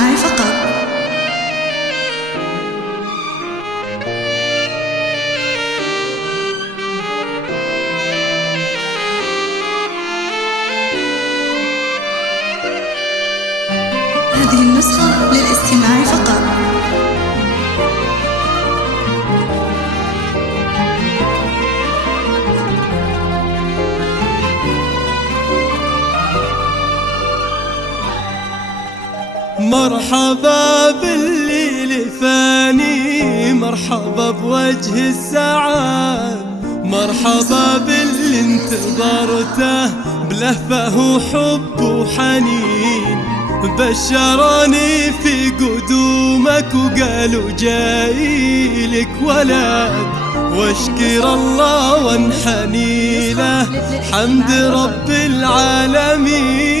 للاستماع فقط. هذه النسخة للاستماع فقط. مرحبا بالليل فاني، مرحبا بوجه السعاد، مرحبا باللي انتظرته بلهفه وحب وحنين. بشروني في قدومك وقالوا جايلك ولد، واشكر الله وانحني له حمد رب العالمين.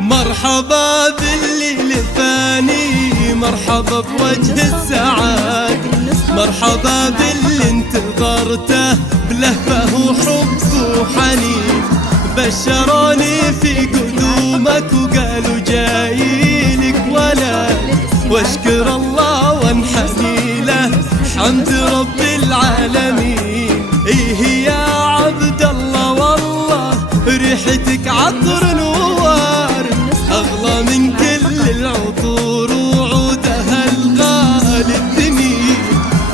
مرحبا بالليل فاني، مرحبا بوجه السعاد، مرحبا باللي انتظرته بلهفه وحب وحنين. بشروني في قدومك وقالوا جايلك ولد، واشكر الله وانحني له حمد رب العالمين. ايه يا عبد الله والله ريحتك عطر نوار، أغلى من كل العطور وعودها الغالي الثمين.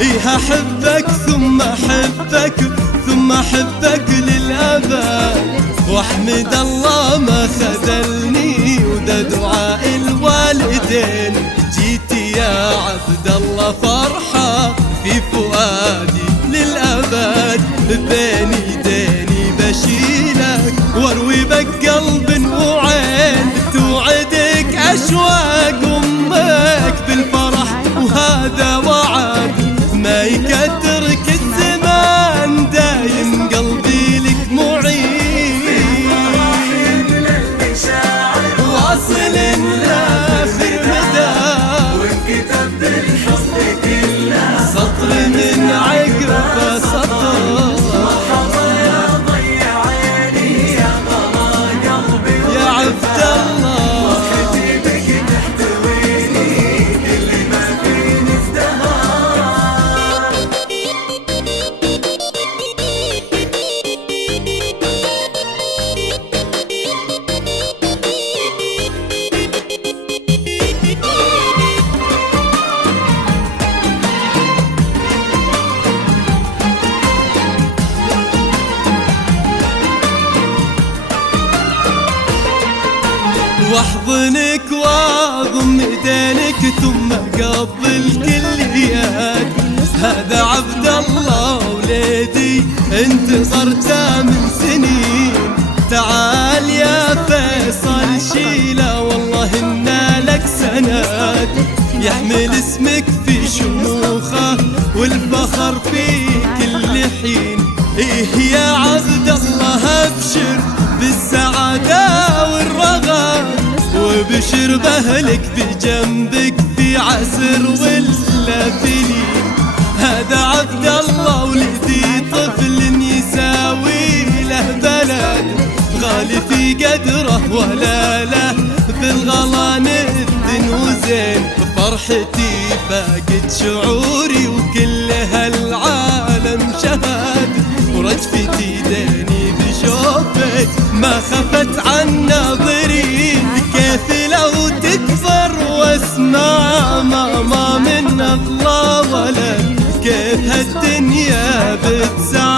إيه أحبك ثم أحبك ثم أحبك للأبد، وأحمد الله ما خذلني وده دعاء الوالدين. جيتي يا عبد الله فرحة في فؤادي للأبد، بين ايديني بشيلك واروي بك قلب وعين. توعدك أشواق أمك بالفرح وهذا وعد، ما يكدرك الزمان دايم قلبي لك معين. واصل لآخر مدى وانكتب بالحب كله سطر من عقب سطر. واحضنك واضم ايدينك ثم قبل كليات. هذا عبد الله وليدي انتظرته من سنين. تعال يا فيصل شيله والله إنا لك سند، يحمل اسمك في شموخه والفخر في كل حين. إيه يا عبد الله ابشر بالسعادة والرغد، وبشر بأهلك بجنبك في عسر ولا فيلين. هذا عبد الله ولدي طفل يساوي له بلد، غالي في قدره ولا له بالغلا نذن وزين. فرحتي فاقد شعوري وكل هالعالم شهد، ورجفتي ديني بشوفك ما خفت عن ناظرين. كيف لو تكفر واسمع ما من الله ولد، كيف هالدنيا بتسعى